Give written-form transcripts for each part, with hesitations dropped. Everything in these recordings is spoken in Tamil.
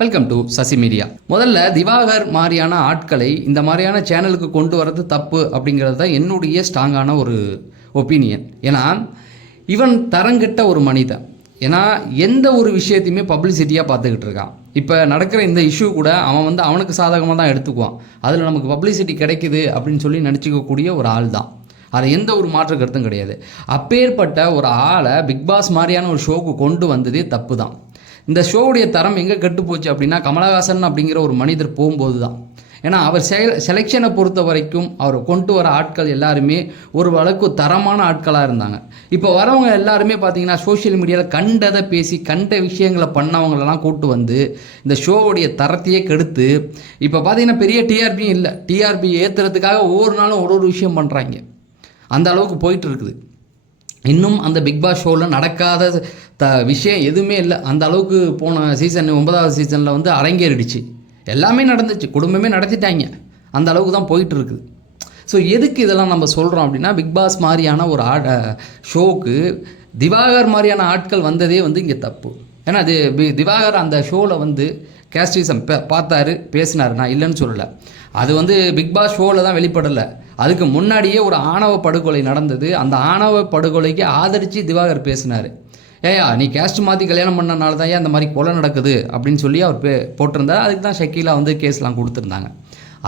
Welcome to Sasi media. முதல்ல திவாகர் மாதிரியான ஆட்களை இந்த மாதிரியான சேனலுக்கு கொண்டு வரது தப்பு அப்படிங்கிறது தான் என்னுடைய ஸ்ட்ராங்கான ஒரு ஒப்பீனியன். ஏன்னா இவன் தரங்கிட்ட ஒரு மனிதன். ஏன்னா எந்த ஒரு விஷயத்தையுமே பப்ளிசிட்டியாக பார்த்துக்கிட்டு இருக்கான். இப்போ நடக்கிற இந்த இஷ்யூ கூட அவன் அவனுக்கு சாதகமாக தான் எடுத்துக்குவான். அதில் நமக்கு பப்ளிசிட்டி கிடைக்குது அப்படின்னு சொல்லி நினச்சிக்கக்கூடிய ஒரு ஆள் தான். அதில் எந்த ஒரு மாற்று கருத்தும் கிடையாது. அப்பேற்பட்ட ஒரு ஆளை பிக் பாஸ் மாதிரியான ஒரு ஷோக்கு கொண்டு வந்ததே தப்பு தான். இந்த ஷோவுடைய தரம் எங்கே கெட்டுப்போச்சு அப்படின்னா கமலஹாசன் அப்படிங்கிற ஒரு மனிதர் போகும்போது தான். ஏன்னா அவர் செலெக்ஷனை பொறுத்த வரைக்கும் அவர் கொண்டு வர ஆட்கள் எல்லாருமே ஒரு அளவுக்கு தரமான ஆட்களாக இருந்தாங்க. இப்போ வரவங்க எல்லாருமே பார்த்தீங்கன்னா சோஷியல் மீடியாவில் கண்டதை பேசி கண்ட விஷயங்களை பண்ணவங்களெல்லாம் கூட்டு வந்து இந்த ஷோவுடைய தரத்தையே கெடுத்து இப்போ பார்த்தீங்கன்னா பெரிய டிஆர்பியும் இல்லை. டிஆர்பி ஏற்றுறதுக்காக ஒவ்வொரு நாளும் ஒரு விஷயம் பண்ணுறாங்க. அந்த அளவுக்கு போயிட்டு இருக்குது. இன்னும் அந்த பிக் பாஸ் ஷோவில் நடக்காத விஷயம் எதுவுமே இல்லை. அந்த அளவுக்கு போன சீசன் 9வது சீசனில் அரங்கேறிடுச்சு. எல்லாமே நடந்துச்சு, குடும்பமே நடத்திட்டாங்க. அந்த அளவுக்கு தான் போயிட்டு இருக்குது. ஸோ எதுக்கு இதெல்லாம் நம்ம சொல்கிறோம் அப்படின்னா பிக் பாஸ் மாதிரியான ஒரு ஷோவுக்கு திவாகர் மாதிரியான ஆட்கள் வந்ததே இங்கே தப்பு. ஏன்னா அது திவாகர் அந்த ஷோவில் கேஸ்டிசம் பார்த்தாரு, பேசினார். நான் இல்லைன்னு சொல்லலை. அது பிக் பாஸ் ஷோவில் தான் வெளிப்படலை. அதுக்கு முன்னாடியே ஒரு ஆணவ படுகொலை நடந்தது. அந்த ஆணவ படுகொலைக்கு ஆதரித்து திவாகர் பேசினார். ஏயா நீ கேஸ்ட் மாற்றி கல்யாணம் பண்ணனால தான் அந்த மாதிரி கொலை நடக்குது அப்படின்னு சொல்லி அவர் போட்டிருந்தார். அதுக்கு தான் ஷக்கீலா கேஸ்லாம் கொடுத்துருந்தாங்க.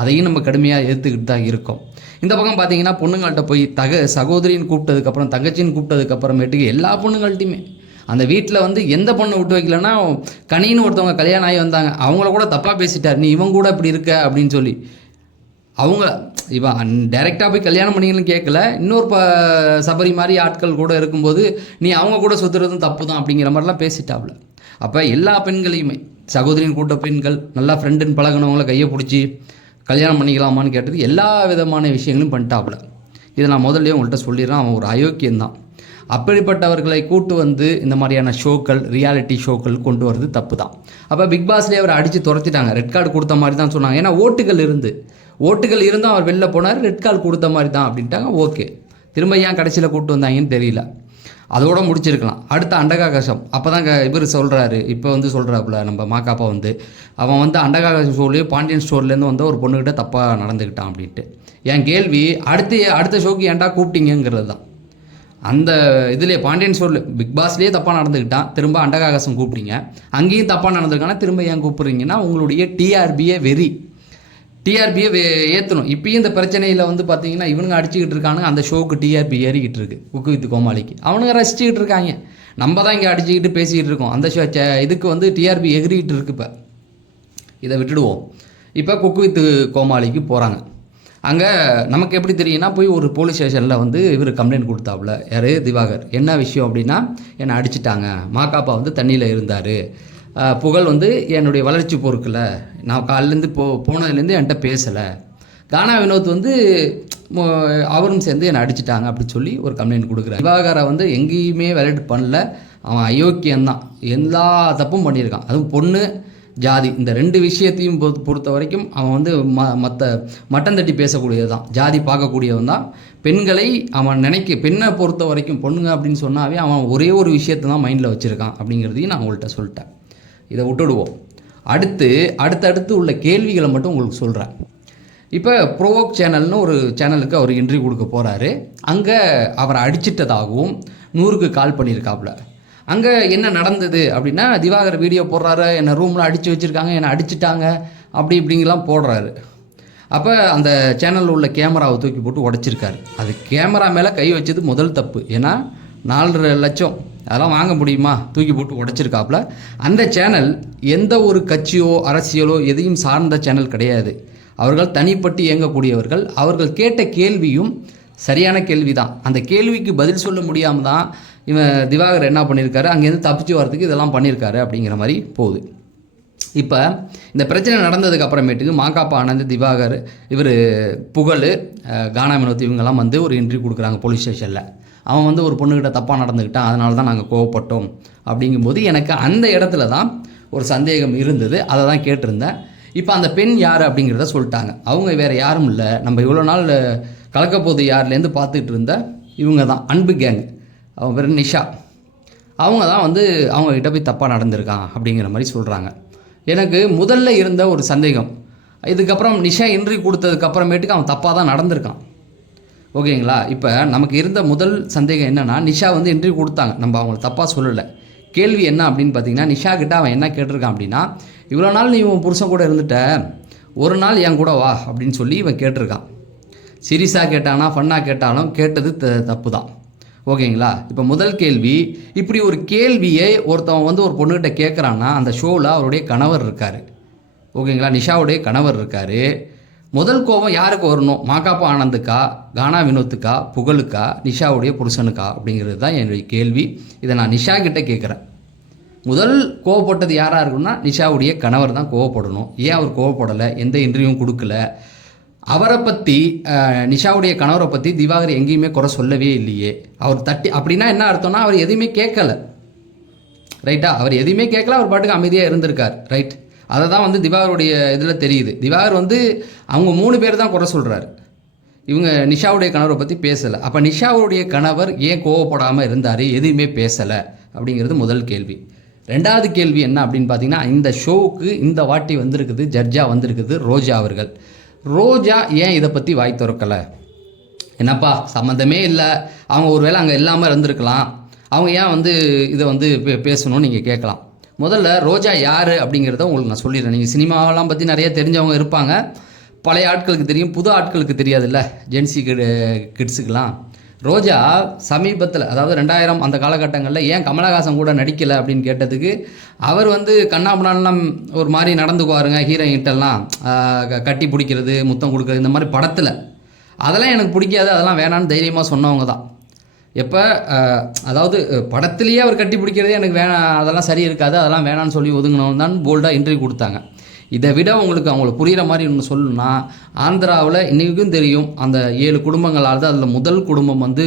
அதையும் நம்ம கடுமையாக ஏற்றுக்கிட்டு தான் இருக்கோம். இந்த பக்கம் பார்த்தீங்கன்னா பொண்ணுங்கள்கிட்ட போய் சகோதரின்னு கூப்பிட்டதுக்கப்புறம் தங்கச்சின்னு கூப்பிட்டதுக்கப்புறமேட்டுக்கு எல்லா பொண்ணுங்கள்ட்டையுமே அந்த வீட்டில் எந்த பொண்ணை விட்டு வைக்கலன்னா கனின்னு ஒருத்தவங்க கல்யாணம் ஆகி வந்தாங்க. அவங்கள கூட தப்பாக பேசிட்டார். நீ இவங்க கூட இப்படி இருக்க அப்படின்னு சொல்லி. அவங்க இவன் டைரெக்டாக போய் கல்யாணம் பண்ணிங்கன்னு கேட்கல. இன்னொரு சபரி மாதிரி ஆட்கள் கூட இருக்கும்போது நீ அவங்க கூட சுற்றுறதும் தப்பு தான் அப்படிங்கிற மாதிரிலாம் பேசிட்டாப்புல. அப்போ எல்லா பெண்களையுமே சகோதரின் கூட்ட பெண்கள் நல்லா ஃப்ரெண்டுன்னு பழகினவங்கள கையை பிடிச்சி கல்யாணம் பண்ணிக்கலாமான்னு கேட்டது எல்லா விதமான விஷயங்களும் பண்ணிட்டாப்புல. இதை நான் முதல்ல உங்கள்கிட்ட சொல்லிடுறேன். அவன் ஒரு அயோக்கியந்தான். அப்படிப்பட்டவர்களை கூட்டு இந்த மாதிரியான ஷோக்கள், ரியாலிட்டி ஷோக்கள் கொண்டு வரது தப்பு தான். அப்போ பிக் பாஸ்லேயே அவரை அடித்து துரத்திட்டாங்க. ரெட் கார்டு கொடுத்த மாதிரி தான் சொன்னாங்க. ஏன்னா ஓட்டுகள் இருந்தும் அவர் வெளில போனார். ரெட் கார்டு கொடுத்த மாதிரி தான் அப்படின்ட்டாங்க. ஓகே, திரும்ப ஏன் கடைசியில் கூப்பிட்டு வந்தாங்கன்னு தெரியல. அதோட முடிச்சிருக்கலாம். அடுத்த அண்டகாகாசம் அப்போ தான் இவர் சொல்கிறாரு. இப்போ சொல்கிறாப்புல நம்ம மாக்காப்பா அவன் அண்டகாகாசம் ஷோலேயே பாண்டியன் ஸ்டோர்லேருந்து ஒரு பொண்ணுக்கிட்ட தப்பாக நடந்துக்கிட்டான் அப்படின்ட்டு. என் கேள்வி அடுத்த ஷோக்கு ஏன்டா கூப்பிட்டீங்கிறது தான். அந்த இதுலேயே பாண்டியன் ஸ்டோரில் பிக் பாஸ்லேயே தப்பாக நடந்துக்கிட்டான். திரும்ப அண்டகாகாசம் கூப்பிட்டீங்க. அங்கேயும் தப்பாக நடந்துருக்கானா திரும்ப ஏன் கூப்பிட்றீங்கன்னா உங்களுடைய டிஆர்பியை ஏற்றணும். இப்பயும் இந்த பிரச்சனையில் பார்த்தீங்கன்னா இவனுங்க அடிச்சுக்கிட்டு இருக்கானுங்க. அந்த ஷோக்கு டிஆர்பி ஏறிக்கிட்டு இருக்கு. குக்கு வித் கோமாளிக்கு அவனுங்க ரசிச்சுக்கிட்டு இருக்காங்க. நம்ம தான் இங்கே அடிச்சுக்கிட்டு பேசிக்கிட்டு இருக்கோம். அந்த ஷோ இதுக்கு டிஆர்பி எகிரிக்கிட்டு இருக்கு. இப்போ இதை விட்டுடுவோம். இப்போ குக்கு வித் கோமாளிக்கு போகிறாங்க. அங்கே நமக்கு எப்படி தெரியும்னா போய் ஒரு போலீஸ் ஸ்டேஷனில் இவர் கம்ப்ளைண்ட் கொடுத்தாப்புல. யார்? திவாகர். என்ன விஷயம் அப்படின்னா என்னை அடிச்சிட்டாங்க, மாக்காப்பா தண்ணியில் இருந்தார், புகழ் என்னுடைய வளர்ச்சி பொறுக்கலை, நான் காலிலேருந்து போனதுலேருந்து என்கிட்ட பேசலை, கானா வினோத் அவரும் சேர்ந்து என்னை அடிச்சிட்டாங்க அப்படின்னு சொல்லி ஒரு கம்ப்ளைண்ட் கொடுக்குறாரு. திவாகரை எங்கேயுமே வேலைட் பண்ணல. அவன் அயோக்கியந்தான். எல்லா தப்பும் பண்ணியிருக்கான். அதுவும் பொண்ணு ஜாதி இந்த ரெண்டு விஷயத்தையும் பொறுத்த வரைக்கும் அவன் மட்டம் தட்டி பேசக்கூடியது தான். ஜாதி பார்க்கக்கூடியவன் தான். பெண்களை அவன் பெண்ணை பொறுத்த வரைக்கும் பொண்ணுங்க அப்படின்னு சொன்னாவே அவன் ஒரே ஒரு விஷயத்தை தான் மைண்டில் வச்சுருக்கான் அப்படிங்கிறதையும் நான் உங்கள்கிட்ட சொல்லிட்டேன். இதை விட்டுடுவோம். அடுத்தடுத்து உள்ள கேள்விகளை மட்டும் உங்களுக்கு சொல்கிறேன். இப்போ ப்ரோவோக் சேனல்னு ஒரு சேனலுக்கு அவர் இன்டர்வியூ கொடுக்க போகிறாரு. அங்கே அவரை அடிச்சிட்டதாகவும் 100க்கு கால் பண்ணியிருக்காப்புல. அங்கே என்ன நடந்தது அப்படின்னா திவாகர் வீடியோ போடுறாரு. என்னை ரூமில் அடித்து வச்சுருக்காங்க, என்னை அடிச்சிட்டாங்க அப்படி இப்படிங்கெல்லாம் போடுறாரு. அப்போ அந்த சேனலில் உள்ள கேமராவை தூக்கி போட்டு உடைச்சிருக்காரு. அது கேமரா மேலே கை வச்சது முதல் தப்பு. ஏன்னா 4.5 லட்சம் அதெல்லாம் வாங்க முடியுமா? தூக்கி போட்டு உடைச்சிருக்காப்புல. அந்த சேனல் எந்த ஒரு கட்சியோ அரசியலோ எதையும் சார்ந்த சேனல் கிடையாது. அவர்கள் தனிப்பட்டு இயங்கக்கூடியவர்கள். அவர்கள் கேட்ட கேள்வியும் சரியான கேள்வி தான். அந்த கேள்விக்கு பதில் சொல்ல முடியாமல் தான் இவன் திவாகர் என்ன பண்ணியிருக்காரு, அங்கேருந்து தப்பிச்சு வரதுக்கு இதெல்லாம் பண்ணியிருக்காரு அப்படிங்கிற மாதிரி போகுது. இப்போ இந்த பிரச்சனை நடந்ததுக்கு அப்புறமேட்டுக்கு மாக்காப்பா ஆனந்த், திவாகர், இவர் புகழ், கானா வினோத் இவங்கெல்லாம் ஒரு இன்டர்வியூ கொடுக்குறாங்க போலீஸ் ஸ்டேஷனில். அவன் ஒரு பொண்ணுக்கிட்ட தப்பாக நடந்துக்கிட்டான், அதனால தான் நாங்கள் கோவப்பட்டோம் அப்படிங்கும்போது எனக்கு அந்த இடத்துல தான் ஒரு சந்தேகம் இருந்தது. அதை தான் கேட்டிருந்தேன். இப்போ அந்த பெண் யார் அப்படிங்கிறத சொல்லிட்டாங்க. அவங்க வேறு யாரும் இல்லை, நம்ம இவ்வளோ நாள் கலக்கப்போது யார்லேருந்து பார்த்துக்கிட்டு இருந்த இவங்க தான், அன்பு கேங். அவன் பேர் நிஷா. அவங்க தான் அவங்கக்கிட்ட போய் தப்பாக நடந்திருக்கான் அப்படிங்கிற மாதிரி சொல்கிறாங்க. எனக்கு முதல்ல இருந்த ஒரு சந்தேகம், இதுக்கப்புறம் நிஷா இன்டர்வியூ கொடுத்ததுக்கப்புறமேட்டுக்கு அவன் தப்பாக தான் நடந்திருக்கான். ஓகேங்களா? இப்போ நமக்கு இருந்த முதல் சந்தேகம் என்னென்னா, நிஷா வந்து இன்டர்வியூ கொடுத்தாங்க, நம்ம அவங்கள தப்பாக சொல்லலை. கேள்வி என்ன அப்படின்னு பார்த்தீங்கன்னா, நிஷா கிட்ட அவன் என்ன கேட்டிருக்கான் அப்படின்னா, இவ்வளோ நாள் நீ உன் புருஷன் கூட இருந்துட்ட, ஒரு நாள் என் கூட வா அப்படின்னு சொல்லி இவன் கேட்டிருக்கான். சீரியஸாக கேட்டானா ஃபன்னாக கேட்டாலும் கேட்டது தப்பு தான். ஓகேங்களா? இப்போ முதல் கேள்வி, இப்படி ஒரு கேள்வியை ஒருத்தவன் வந்து ஒரு பொண்ணுக்கிட்ட கேட்குறான்னா அந்த ஷோவில் அவருடைய கணவர் இருக்கார். ஓகேங்களா? நிஷாவுடைய கணவர் இருக்கார். முதல் கோபம் யாருக்கு வரணும்? மாகாப்பா ஆனந்துக்கா, கானா வினோத்துக்கா, புகழுக்கா, நிஷாவுடைய புருஷனுக்கா அப்படிங்கிறது தான் என்னுடைய கேள்வி. இதை நான் நிஷா கிட்டே கேட்குறேன். முதல் கோவப்பட்டது யாராக இருக்குன்னா நிஷாவுடைய கணவர் தான் கோவப்படணும். ஏன் அவர் கோவப்படலை? எந்த இன்டர்வியூவும் கொடுக்கல. அவரை பற்றி, நிஷாவுடைய கணவரை பற்றி திவாகர் எங்கேயுமே குறை சொல்லவே இல்லையே. அவர் தட்டி அப்படின்னா என்ன அர்த்தம்னா அவர் எதுவுமே கேட்கலை. ரைட்டா? அவர் எதுவுமே கேட்கல, அவர் பாட்டுக்கு அமைதியாக இருந்திருக்கார். ரைட்? அதை தான் வந்து திவாகருடைய இதில் தெரியுது. திவாகர் வந்து அவங்க 3 பேர் தான் குறை சொல்கிறாரு, இவங்க நிஷாவுடைய கணவரை பற்றி பேசலை. அப்போ நிஷாவுடைய கணவர் ஏன் கோவப்படாமல் இருந்தார், எதுவுமே பேசலை அப்படிங்கிறது முதல் கேள்வி. ரெண்டாவது கேள்வி என்ன அப்படின்னு பார்த்தீங்கன்னா, இந்த ஷோவுக்கு இந்த வாட்டி வந்திருக்குது, ஜட்ஜாக வந்திருக்குது ரோஜா அவர்கள். ரோஜா ஏன் இதை பற்றி வாய் திறக்கலை? என்னப்பா சம்மந்தமே இல்லை, அவங்க ஒருவேளை அங்கே இல்லாமல் இருந்திருக்கலாம், அவங்க ஏன் வந்து இதை வந்து பேசணும்னு நீங்கள் கேட்கலாம். முதல்ல ரோஜா யார் அப்படிங்கிறத உங்களுக்கு நான் சொல்லிடுறேன். நீங்கள் சினிமாவெல்லாம் பற்றி நிறைய தெரிஞ்சவங்க இருப்பாங்க, பழைய ஆட்களுக்கு தெரியும், புது ஆட்களுக்கு தெரியாதுல்ல, ஜென்சி கிட்ஸுக்கெலாம். ரோஜா சமீபத்தில், அதாவது 2000 அந்த காலகட்டங்களில் ஏன் கமலஹாசன் கூட நடிக்கலை அப்படின்னு கேட்டதுக்கு, அவர் வந்து கண்ணாபுண்ணாலாம் ஒரு மாதிரி நடந்துக்குவாருங்க, ஹீரோயின்ட்டெல்லாம் கட்டி பிடிக்கிறது, முத்தம் கொடுக்குறது, இந்த மாதிரி படத்தில் அதெல்லாம் எனக்கு பிடிக்காது, அதெல்லாம் வேணான்னு தைரியமாக சொன்னவங்க தான். எப்போ அதாவது படத்துலேயே அவர் கட்டி பிடிக்கிறதே எனக்கு வேணாம், அதெல்லாம் சரி இருக்காது, அதெல்லாம் வேணான்னு சொல்லி ஒதுங்கினவங்க தான் போல்டாக இன்டர்வியூ கொடுத்தாங்க. இதை விட அவங்களுக்கு புரிகிற மாதிரி ஒன்று சொல்லணும்னா, ஆந்திராவில் இன்றைக்கும் தெரியும் அந்த 7 குடும்பங்களால் தான், அதில் முதல் குடும்பம் வந்து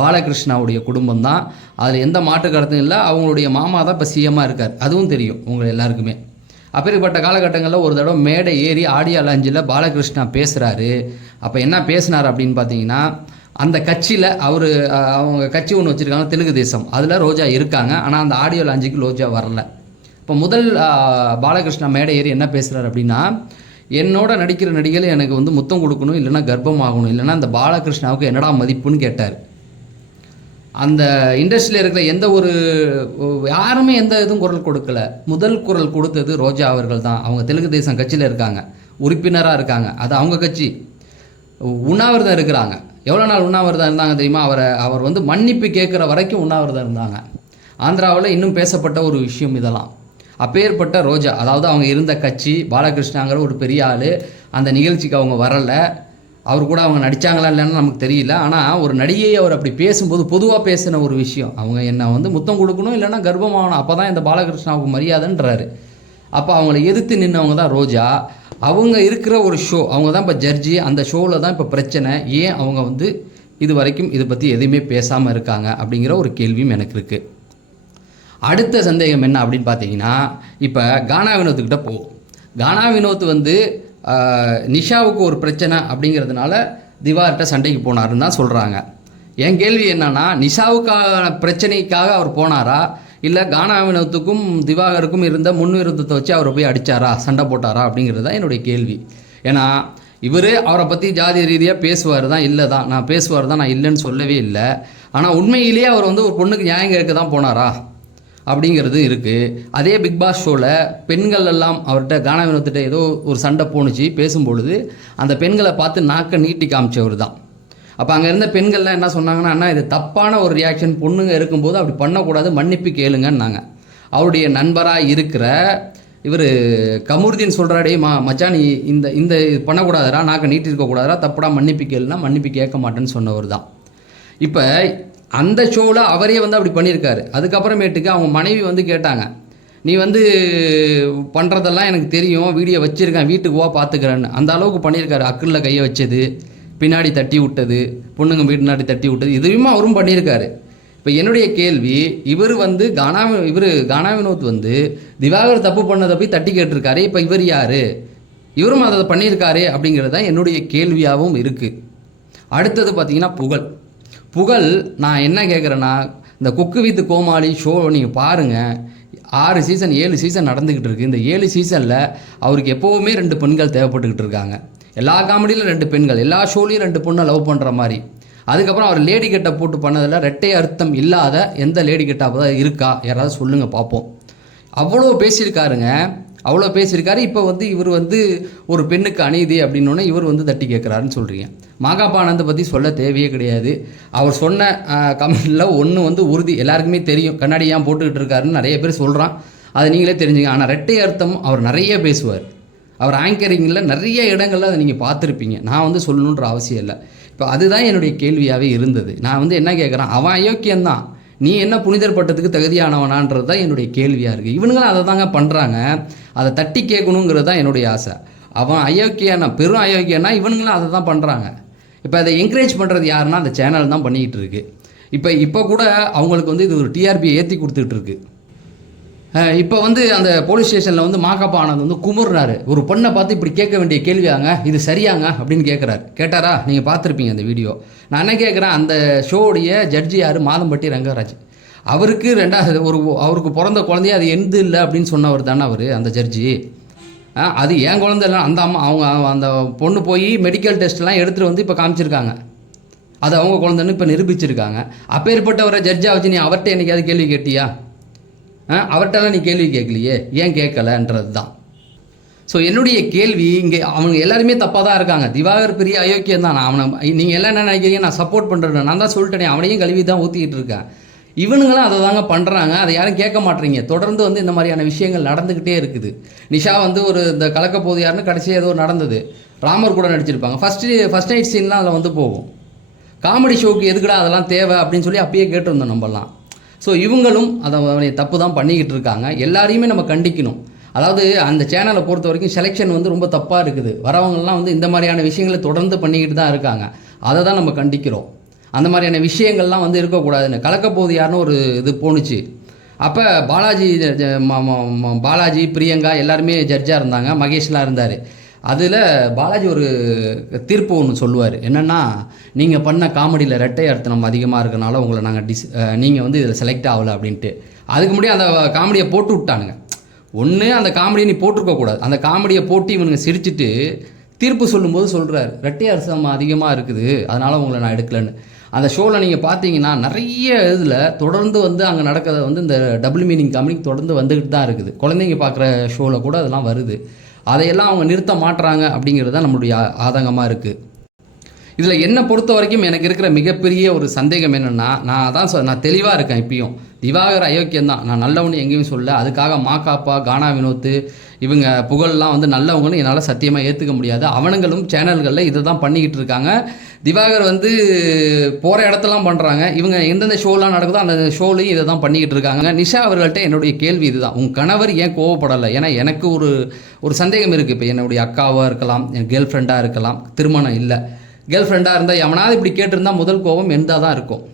பாலகிருஷ்ணாவுடைய குடும்பம் தான். அதில் எந்த மாற்று கருத்தும் இல்லை. அவங்களுடைய மாமா தான் இப்போ சிஎம்மாக இருக்கார், அதுவும் தெரியும் உங்களை எல்லாருக்குமே. அப்பேற்பட்ட காலகட்டங்களில் ஒரு தடவை மேடை ஏறி ஆடியோ லாஞ்சில் பாலகிருஷ்ணா பேசுகிறாரு. அப்போ என்ன பேசினார் அப்படின்னு பார்த்தீங்கன்னா, அந்த கட்சியில் அவங்க கட்சி ஒன்று வச்சுருக்காங்க, தெலுங்கு தேசம், அதில் ரோஜா இருக்காங்க. ஆனால் அந்த ஆடியோ லாஞ்சுக்கு ரோஜா வரல. இப்போ முதல் பாலகிருஷ்ணா மேடை ஏறி என்ன பேசுகிறார் அப்படின்னா, என்னோட நடிக்கிற நடிகளை எனக்கு வந்து முத்தம் கொடுக்கணும், இல்லைனா கர்ப்பம் ஆகணும், இல்லைனா அந்த பாலகிருஷ்ணாவுக்கு என்னடா மதிப்புன்னு கேட்டார். அந்த இண்டஸ்ட்ரியில் இருக்கிற எந்த ஒரு யாருமே எந்த இதுவும் குரல் கொடுக்கல. முதல் குரல் கொடுத்தது ரோஜா அவர்கள் தான். அவங்க தெலுங்கு தேசம் கட்சியில் இருக்காங்க, உறுப்பினராக இருக்காங்க, அது அவங்க கட்சி. உண்ணாவிரதம் இருக்கிறாங்க. எவ்வளோ நாள் உண்ணாவிரதம் இருந்தாங்க தெரியுமா? அவர் வந்து மன்னிப்பு கேட்குற வரைக்கும் உண்ணாவிரதம் இருந்தாங்க. ஆந்திராவில் இன்னும் பேசப்பட்ட ஒரு விஷயம் இதெல்லாம். அப்பேற்பட்ட ரோஜா, அதாவது அவங்க இருந்த கட்சி, பாலகிருஷ்ணாங்கிற ஒரு பெரிய ஆள், அந்த நிகழ்ச்சிக்கு அவங்க வரலை. அவர் கூட அவங்க நடித்தாங்களா இல்லைன்னு நமக்கு தெரியல. ஆனால் ஒரு நடிகையை அவர் அப்படி பேசும்போது பொதுவாக பேசின ஒரு விஷயம், அவங்க என்னை வந்து முத்தம் கொடுக்கணும், இல்லைன்னா கர்ப்பமாகணும், அப்போ தான் இந்த பாலகிருஷ்ணாவுக்கு மரியாதைன்றாரு. அப்போ அவங்கள எதிர்த்து நின்றவங்க தான் ரோஜா. அவங்க இருக்கிற ஒரு ஷோ, அவங்க தான் இப்போ ஜட்ஜி. அந்த ஷோவில் தான் இப்போ பிரச்சனை. ஏன் அவங்க வந்து இது வரைக்கும் இதை பற்றி எதுவுமே பேசாமல் இருக்காங்க அப்படிங்கிற ஒரு கேள்வியும் எனக்கு இருக்குது. அடுத்த சந்தேகம் என்ன அப்படின்னு பார்த்தீங்கன்னா, இப்போ கானா வினோத்துக்கிட்ட போகும். கானா வினோத் வந்து நிஷாவுக்கு ஒரு பிரச்சனை அப்படிங்கிறதுனால திவார்கிட்ட சண்டைக்கு போனாருன்னு தான் சொல்கிறாங்க. என் கேள்வி என்னன்னா, நிஷாவுக்கான பிரச்சனைக்காக அவர் போனாரா, இல்லை கானா வினோத்துக்கும் திவாகருக்கும் இருந்த முன்விரோதத்தை வச்சு அவரை போய் அடித்தாரா, சண்டை போட்டாரா அப்படிங்கிறது தான் என்னுடைய கேள்வி. ஏன்னா இவர் அவரை பற்றி ஜாதி ரீதியாக பேசுவார் தான், இல்லை தான் நான் பேசுவார் தான், நான் இல்லைன்னு சொல்லவே இல்லை. ஆனால் உண்மையிலேயே அவர் வந்து ஒரு பொண்ணுக்கு நியாயம் கேட்க தான் போனாரா அப்படிங்கிறது இருக்குது. அதே பிக் பாஸ் ஷோவில் பெண்கள் எல்லாம் அவர்கிட்ட கானா வினோத்திட்ட ஏதோ ஒரு சண்டை போணுச்சு, பேசும்பொழுது அந்த பெண்களை பார்த்து நாக்கை நீட்டி காமிச்சவர் தான். அப்போ அங்கே இருந்த பெண்கள்லாம் என்ன சொன்னாங்கன்னா, அண்ணா இது தப்பான ஒரு ரியாக்ஷன், பொண்ணுங்க இருக்கும்போது அப்படி பண்ணக்கூடாது, மன்னிப்பு கேளுங்கன்னாங்க. அவருடைய நண்பராக இருக்கிற இவர் கமுருதீன் சொல்கிறாடே, மச்சான் இந்த இந்த பண்ணக்கூடாதரா, நாக்கை நீட்டி இருக்கக்கூடாதரா, தப்படா, மன்னிப்பு கேளுன்னா மன்னிப்பு கேட்க மாட்டேன்னு சொன்னவர் தான். இப்போ அந்த ஷோவில் அவரே வந்து அப்படி பண்ணியிருக்காரு. அதுக்கப்புறமேட்டுக்கு அவங்க மனைவி வந்து கேட்டாங்க, நீ வந்து பண்ணுறதெல்லாம் எனக்கு தெரியும், வீடியோ வச்சுருக்கேன், வீட்டுக்கு வா பார்த்துக்கிறேன்னு. அந்த அளவுக்கு பண்ணியிருக்காரு. அக்கிளில் கையை வச்சது, பின்னாடி தட்டி விட்டது, பொண்ணுங்க பின்னாடி தட்டி விட்டது, இதுவுமே அவரும் பண்ணியிருக்காரு. இப்போ என்னுடைய கேள்வி, இவர் வந்து கானா வினோத் வந்து திவாகர் தப்பு பண்ணதை போய் தட்டி கேட்டிருக்காரு. இப்போ இவர் யார், இவரும் அதை பண்ணியிருக்காரு அப்படிங்கிறது தான் என்னுடைய கேள்வியாகவும் இருக்குது. அடுத்தது பார்த்திங்கன்னா புகழ். நான் என்ன கேட்குறேன்னா, இந்த குக்கு வித் கோமாளி ஷோ நீங்கள் பாருங்கள், 6 சீசன் 7 சீசன் நடந்துக்கிட்டு இருக்குது. இந்த 7 சீசனில் அவருக்கு எப்போவுமே 2 பெண்கள் தேவைப்பட்டுக்கிட்டு இருக்காங்க. எல்லா காமெடியிலும் 2 பெண்கள், எல்லா ஷோலையும் 2 பொண்ணை லவ் பண்ணுற மாதிரி. அதுக்கப்புறம் அவர் லேடி கெட்டப் போட்டு பண்ணதில் ரெட்டை அர்த்தம் இல்லாத எந்த லேடி கெட்டப் தான் இருக்கா, யாராவது சொல்லுங்கள் பார்ப்போம். அவ்வளோ பேசியிருக்காருங்க, அவ்வளோ பேசியிருக்காரு. இப்போ வந்து இவர் வந்து ஒரு பெண்ணுக்கு அநீதி அப்படின்னோடனே இவர் வந்து தட்டி கேட்குறாருன்னு சொல்கிறீங்க. மாகாபா ஆனந்தை பற்றி சொல்ல தேவையே கிடையாது. அவர் சொன்ன கமெண்டில் ஒன்று வந்து உறுதி, எல்லாருக்குமே தெரியும். கண்ணாடி ஏன் போட்டுக்கிட்டு இருக்காருன்னு நிறைய பேர் சொல்கிறான், அதை நீங்களே தெரிஞ்சுங்க. ஆனால் ரெட்டை அர்த்தம் அவர் நிறைய பேசுவார். அவர் ஆங்கரிங்கில் நிறைய இடங்களில் அதை நீங்கள் பார்த்துருப்பீங்க. நான் வந்து சொல்லணுன்ற அவசியம் இல்லை. இப்போ அதுதான் என்னுடைய கேள்வியாகவே இருந்தது. நான் வந்து என்ன கேட்குறேன், அவன் அயோக்கியந்தான், நீ என்ன புனிதர் பட்டத்துக்கு தகுதியானவனான்றது தான் என்னுடைய கேள்வியாக இருக்குது. இவனுங்களும் அதை தாங்க பண்ணுறாங்க, அதை தட்டி கேட்கணுங்கிறது தான் என்னுடைய ஆசை. அவன் அயோக்கியனா, பெரும் அயோக்கியனா, இவனுங்களும் அதை தான் பண்ணுறாங்க. இப்போ அதை என்கரேஜ் பண்ணுறது யாருன்னா அந்த சேனல் தான் பண்ணிக்கிட்டு இருக்கு. இப்போ கூட அவங்களுக்கு வந்து இது ஒரு டிஆர்பியை ஏற்றி கொடுத்துட்டு இருக்கு. இப்போ வந்து அந்த போலீஸ் ஸ்டேஷனில் வந்து மாகாபா ஆனந்த் வந்து குமுறுறாரு, ஒரு பொண்ணை பார்த்து இப்படி கேட்க வேண்டிய கேள்வியாங்க, இது சரியாங்க அப்படின்னு கேட்குறாரு. கேட்டாரா? நீங்கள் பார்த்துருப்பீங்க அந்த வீடியோ. நான் என்ன கேட்குறேன், அந்த ஷோடைய ஜட்ஜி யார்? மாதம்பட்டி ரங்கராஜ். அவருக்கு அவருக்கு பிறந்த குழந்தைய அது எந்த இல்லை அப்படின்னு சொன்னவர் தானே அவர், அந்த ஜட்ஜி. அது ஏன் குழந்தை இல்லை, அந்த அம்மா அவங்க அந்த பொண்ணு போய் மெடிக்கல் டெஸ்ட்லாம் எடுத்துகிட்டு வந்து இப்போ காமிச்சிருக்காங்க, அது அவங்க குழந்தைன்னு இப்போ நிரூபிச்சிருக்காங்க. அப்பேற்பட்டவரை ஜட்ஜாக வச்சு நீ அவர்கிட்ட என்னைக்காவது கேள்வி கேட்டியா? அவர்கிட்டலாம் நீ கேள்வி கேட்கலையே, ஏன் கேட்கலன்றது தான். ஸோ என்னுடைய கேள்வி இங்கே, அவங்க எல்லாருமே தப்பாக தான் இருக்காங்க. திவாகர் பெரிய அயோக்கியம் தான். நான் அவனை, நீங்கள் எல்லாம் என்ன நினைக்கிறீங்க, நான் சப்போர்ட் பண்ணுறேன், நான் தான் சொல்லிட்டேனே, அவனையும் கழுவி தான் ஊற்றிக்கிட்டு இருக்கேன். இவனுங்களும் அதை தாங்க பண்ணுறாங்க, அதை யாரும் கேட்க மாட்டேறீங்க. தொடர்ந்து வந்து இந்த மாதிரியான விஷயங்கள் நடந்துக்கிட்டே இருக்குது. நிஷா வந்து ஒரு இந்த கலக்கப்போது யாருன்னு கடைசியாக ஏதோ நடந்தது, ராமர் கூட நடிச்சிருப்பாங்க. ஃபஸ்ட் நைட் சீன்லாம் அதில் வந்து போகும். காமெடி ஷோக்கு எதுக்குடா அதெல்லாம் தேவை அப்படின்னு சொல்லி அப்பயே கேட்டிருந்தோம் நம்மலாம். ஸோ இவங்களும் அதை தப்பு தான் பண்ணிக்கிட்டு இருக்காங்க. எல்லாரையுமே நம்ம கண்டிக்கணும். அதாவது அந்த சேனலை பொறுத்த வரைக்கும் செலெக்ஷன் வந்து ரொம்ப தப்பாக இருக்குது. வரவங்கலாம் வந்து இந்த மாதிரியான விஷயங்களை தொடர்ந்து பண்ணிக்கிட்டு தான் இருக்காங்க. அதை தான் நம்ம கண்டிக்கிறோம். அந்த மாதிரியான விஷயங்கள்லாம் வந்து இருக்கக்கூடாதுன்னு. கலக்கப்போது யாருன்னு ஒரு இது போணுச்சு. அப்போ பாலாஜி பிரியங்கா எல்லாருமே ஜட்ஜாக இருந்தாங்க, மகேஷ்லாம் இருந்தார். அதில் பாலாஜி ஒரு தீர்ப்பு ஒன்று சொல்லுவார், என்னென்னா, நீங்கள் பண்ண காமெடியில் ரெட்டை அர்த்தம் அதிகமாக இருக்கனால உங்களை நாங்கள் நீங்கள் வந்து இதில் செலக்ட் ஆகலை அப்படின்ட்டு. அதுக்கு முன்னாடி அந்த காமெடியை போட்டு விட்டானுங்க. ஒன்று அந்த காமெடியை நீ போட்டிருக்கக்கூடாது, அந்த காமெடியை போட்டு இவனுங்க சிரிச்சுட்டு தீர்ப்பு சொல்லும்போது சொல்கிறார், ரெட்டை அர்த்தம் அதிகமாக இருக்குது அதனால் உங்களை நான் எடுக்கலன்னு. அந்த ஷோவில் நீங்கள் பார்த்தீங்கன்னா நிறைய இதில் தொடர்ந்து வந்து அங்கே நடக்கிறத வந்து இந்த டபுள் மீனிங் காமெடி தொடர்ந்து வந்துக்கிட்டு தான் இருக்குது. குழந்தைங்க பார்க்குற ஷோவில் கூட அதெல்லாம் வருது. அதையெல்லாம் அவங்க நிறுத்த மாட்டுறாங்க அப்படிங்கிறது தான் நம்மளுடைய ஆதங்கமாக இருக்குது. இதில் என்னை பொறுத்த வரைக்கும் எனக்கு இருக்கிற மிகப்பெரிய ஒரு சந்தேகம் என்னென்னா, நான் தெளிவாக இருக்கேன். இப்பயும் திவாகர் அயோக்கியந்தான், நான் நல்லவனு எங்கேயும் சொல்ல. அதுக்காக மாகாப்பா, கானா வினோத், இவங்க புகழ்லாம் வந்து நல்லவங்கன்னு என்னால் சத்தியமாக ஏற்றுக்க முடியாது. அவனுங்களும் சேனல்களில் இதை தான் பண்ணிக்கிட்டு இருக்காங்க. திவாகர் வந்து போகிற இடத்தெல்லாம் பண்ணுறாங்க. இவங்க எந்தெந்த ஷோலாம் நடக்குதோ அந்த ஷோலையும் இதை தான் பண்ணிக்கிட்டு இருக்காங்க. நிஷா அவர்கள்ட்ட என்னுடைய கேள்வி இதுதான், உங்கள் கணவர் ஏன் கோவப்படலை? ஏன்னா எனக்கு ஒரு சந்தேகம் இருக்குது. இப்போ என்னுடைய அக்காவாக இருக்கலாம், என் கேர்ள் ஃப்ரெண்டாக இருக்கலாம், திருமணம் இல்லை, கேர்ள் ஃப்ரெண்டாக இருந்தால் எவனாவது இப்படி கேட்டிருந்தால் முதல் கோபம் எந்தால் தான் இருக்கும்.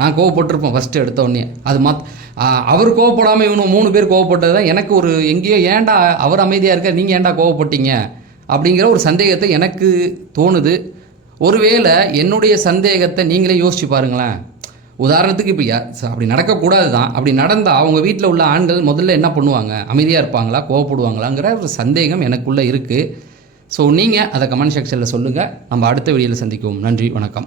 நான் கோவப்பட்டிருப்பேன் ஃபஸ்ட்டு எடுத்த உடனே. அது அவர் கோவப்படாமல் இவனு 3 பேர் கோவப்பட்டது தான் எனக்கு ஒரு எங்கேயோ, ஏன்டா அவர் அமைதியாக இருக்க, நீங்கள் ஏன்டா கோவப்பட்டீங்க அப்படிங்கிற ஒரு சந்தேகத்தை எனக்கு தோணுது. ஒருவேளை என்னுடைய சந்தேகத்தை நீங்களே யோசிச்சு பாருங்களேன். உதாரணத்துக்கு இப்போ அப்படி நடக்கக்கூடாது தான், அப்படி நடந்தால் அவங்க வீட்டில் உள்ள ஆண்கள் முதல்ல என்ன பண்ணுவாங்க? அமைதியாக இருப்பாங்களா, கோவப்படுவாங்களாங்கிற ஒரு சந்தேகம் எனக்குள்ளே இருக்குது. ஸோ நீங்கள் அதை கமெண்ட் செக்ஷனில் சொல்லுங்கள். நம்ம அடுத்த வீடியோவில் சந்திக்குவோம். நன்றி, வணக்கம்.